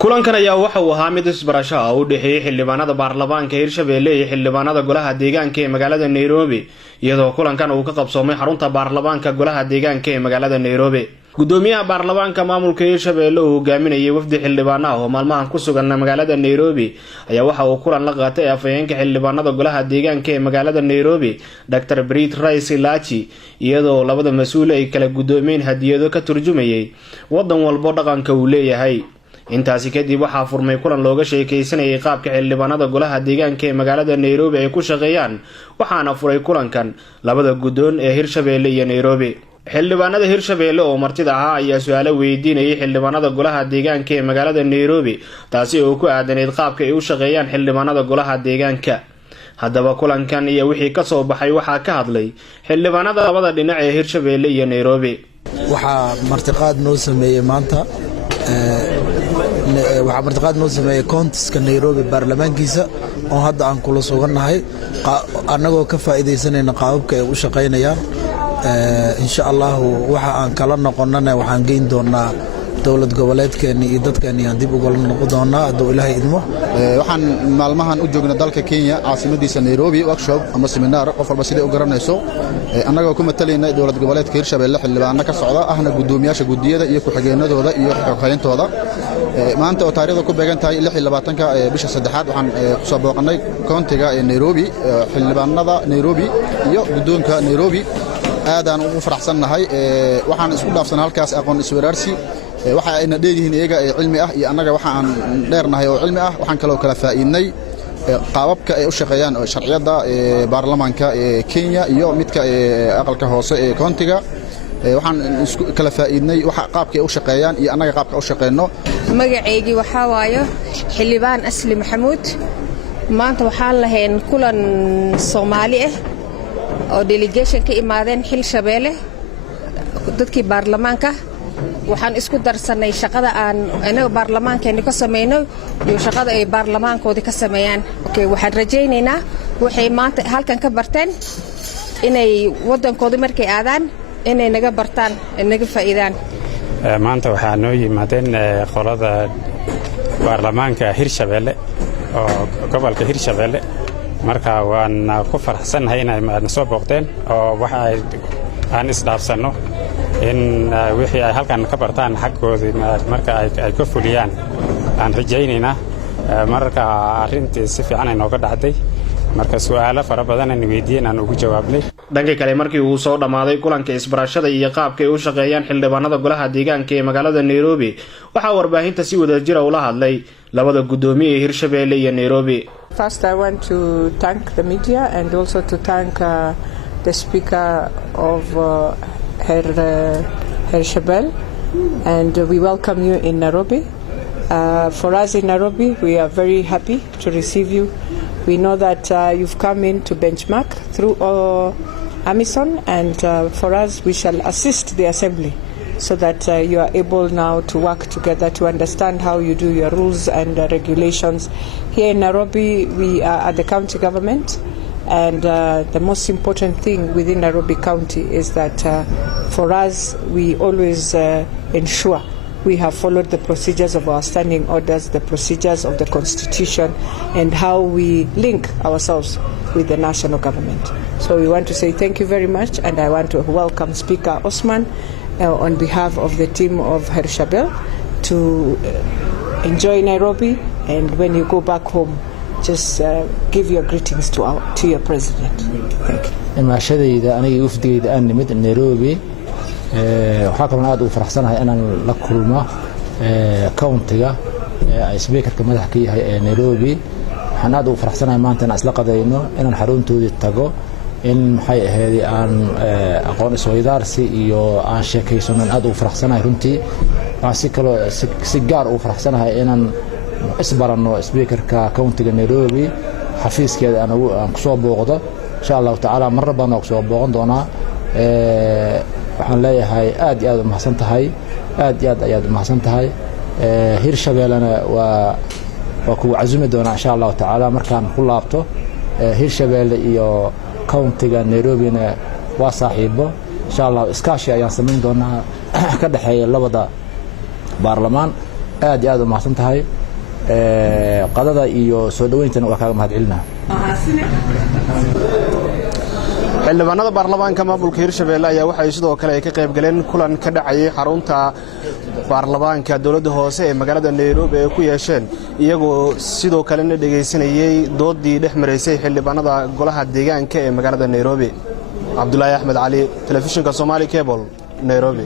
kulankan ayaa waxa uu ahaa mid isbarasho ah u dhaxeeyay xildhibaanada baarlamaanka Hirshabelle iyo xildhibaanada golaha deegaanka ee magaalada Nairobi iyadoo kulankan uu ka qabsoomay xarunta baarlamaanka golaha deegaanka ee magaalada Nairobi gudoomiyaha baarlamaanka maamulka Hirshabelle oo hogaaminayay wafdi xildhibaan ah oo maalmahan ku sugan magaalada Nairobi ayaa waxa uu kulan la qaatay afayeenka xildhibaanada golaha deegaanka ee magaalada Nairobi Dr. Brit Rice Lachi iyadoo labada mas'uul ay kala gudoomeen hadiyado ka turjumayay wadan walba dhaqanka uu leeyahay intaasi kadib waxaa furmay kulan looga sheekeysanayay qaabka xildhibaanada golaha deegaanka ee magaalada Nairobi ay ku shaqeeyaan waxaana furay kulankan labada gudoon ee Hirshabelle iyo Nairobi xildhibaanada Hirshabelle oo martida ah ayaa su'aalo weydiinayay xildhibaanada golaha deegaanka ee magaalada Nairobi taasi oo ku aadaneyd qaabka ay u shaqeeyaan xildhibaanada golaha deegaanka haddaba kulankan iyo wixii ka soo baxay waxaa ka hadlay xildhibaanada labada dhinac ee Hirshabelle iyo Nairobi waxaa martiqaad noo sameeyay maanta waxaa martiqaad noo sameeyay koontiska Nairobi baarlamaankiisa oo hadda aan kula suganahay annagoo ka faa'iideysanayna qaababka ay u shaqeynayaan insha Allah waxa aan kala noqonana waxaan geyn doonaa dawlad goboleedkeena iyo dadkeena aan dib uga noqon doonaa hadduu Ilaahay idmo waxaan maalmahan u joognaa dalka Kenya caasimadiisa Nairobi workshop ama seminar qof walba sidoo u garanayso annagoo ku matalayna dawlad goboleedka Hirshabelle xildhibaano ka socda ahna gudoomiyaasha gudiyada iyo ku-xigeenadooda iyo xoghayntoda maanta oo taariikhda ku beegan tahay 26ka bisha saddexaad waxaan ku soo booqanay koontiga ee Nairobi xildhibaanada Nairobi iyo gudoonka Nairobi aadaan ugu faraxsanahay waxaan isku dhaafsan halkaas aqoon iswaraarsi waxa ayna dheerihiin iyaga cilmi ah iyo annaga waxa aan dheernahay oo cilmi ah waxaan kala kala faa'iidnay qaababka ay u shaqeeyaan sharciyada baarlamaanka ee Kenya iyo midka aqalka hoose ee koontiga waxaan isku kala faa'iidnay waxa qaabka ay u shaqeeyaan iyo annaga qaabka u shaqeeyno magacaygi waxa waayo xildhibaan Asli Maxamuud maanta waxaan lahayn kulan Soomaali ah oo delegation ka imaadeen Hirshabelle dadkii baarlamaanka waxaan isku darsanay shaqada aan anaga baarlamaankeena ka sameeyno iyo shaqada ay baarlamaankooda ka sameeyaan waxaan rajaynaynaa waxay maanta halkan ka barteen inay wadankooda markay aadaan inay naga bartaan naga faa'iidaan maanta waxaa noo yimaadeen qolada baarlamaanka Hirshabelle oo gobolka Hirshabelle marka waan ku faraxsanahay inay soo booqdeen oo waxa aan isdhaafsano in wixii ay halkan ka bartaan xaqooda marka ay ka fuliyaan aan rajaynayna marka arrintii si fiican ay nooga dhacday marka su'aalo fara badan aan weydiin aan ugu jawaabnay dhanka kale markii uu soo dhamaaday kulanka isbarashada iyo qaabka ay u shaqeeyaan xildhibaanada golaha deegaanka ee magaalada Nairobi waxa warbaahinta si wadajir ah ula hadlay labada gudoomiye ee Hirshabelle iyo Nairobi. First, I want to thank the media and also to thank the Speaker of Hirshabelle, and we welcome you in Nairobi. For us in Nairobi, we are very happy to receive you. We know that you've come in to benchmark through AMISON, and for us, we shall assist the Assembly so that you are able now to work together to understand how you do your rules and regulations. Here in Nairobi, we are at the county government, and the most important thing within Nairobi County is that for us, we always ensure we have followed the procedures of our standing orders, the procedures of the Constitution, and how we link ourselves with the national government. So we want to say thank you very much, and I want to welcome Speaker Osman on behalf of the team of Hirshabelle to enjoy Nairobi, and when you go back home, just give your greetings to your president. Thank you. Maashadayda aniga ufdigayda aan nimid Nairobi waxaa kaloo aad u faraxsanahay inaan la kulmo countiga speakerka madax ka yahay ee Nairobi waxaan aad u faraxsanahay maanta inaan isla qadayno inaan xaruntoodii tago in maxay ahayd aan aqoon isweydaarsi iyo aan sheekaysano aad u faraxsanahay runtii waxaan si kale si gaar u faraxsanahay inaan isbarano speakerka countiga Nairobi xafiiskeeda aan ku soo booqdo insha Allah taala mar baan ku soo booqan doonaa waxaan leeyahay aad iyo aad u mahadsan tahay aad iyo aad ayaad u mahadsan tahay Hirshabellena waa ku cazumi doonaa insha Allah taala markaan ku laabto Hirshabelle iyo countiga Nairobina waa saaxiibo insha Allah iskaashi ayaan sameyn doonaa ka dhaxeeya labada baarlamaan aad iyo aad u mahadsan tahay qadada iyo soo dhaweyntan waa kaaga mahadcelinaa xildhibaanada baarlamaanka maamulka Hirshabelle ayaa waxay sidoo kale ay ka qayb galeen kulan ka dhacay xarunta baarlamaanka dawladda hoose ee magaalada Nairobi ay ku yeesheen iyagoo sidoo kale dhageysanayay doodii dhex mareysay xildhibaanada golaha deegaanka ee magaalada Nairobi. Abdullaahi Axmed Cali, telefishinka Somali Cable, Nairobi.